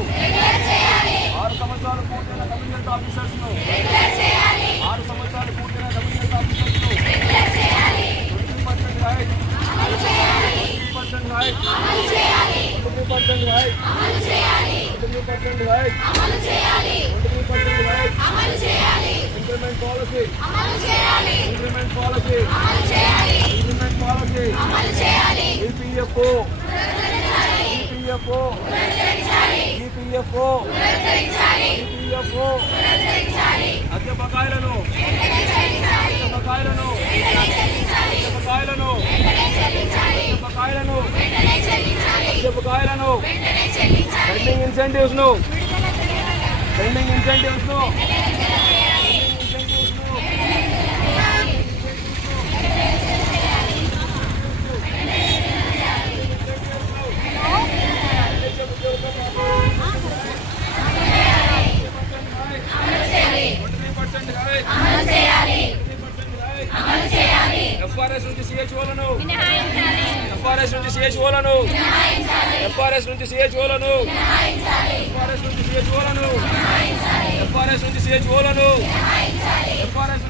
ఆఫీసర్లను ఆరు సంవత్సరాలు పూర్తయిన కమిషనరేట్ ఆఫీసర్స్ను ఆరు సంవత్సరాలు పూర్తయిన commissionerate ఆఫీసర్స్ను twenty percent hike twenty percent hike twenty percent hike twenty percent hike twenty percent hike increment policy increment policy increment policy EPFO EPFO EPFO EPFO అద్దె బకాయిలను. అద్దె బకాయిలను. అద్దె బకాయిలను. అద్దె బకాయిలను. అద్దె బకాయిలను. పెండింగ్ ఇన్సెంటివ్స్ను. పెండింగ్ ఇన్సెంటివ్స్ ఎఫ్ఆర్ఎస్ నుంచి సిహెచ్ఓలను ఎఫ్ఆర్ఎస్ నుంచి సిహెచ్ఓలను ఎఫ్ఆర్ఎస్ నుంచి సిహెచ్ఓలను ఎఫ్ఆర్ఎస్ నుంచి సిహెచ్ఓలను ఎఫ్ఆర్ఎస్ నుంచి సిహెచ్ఓలను ఎఫ్ఆర్ఎస్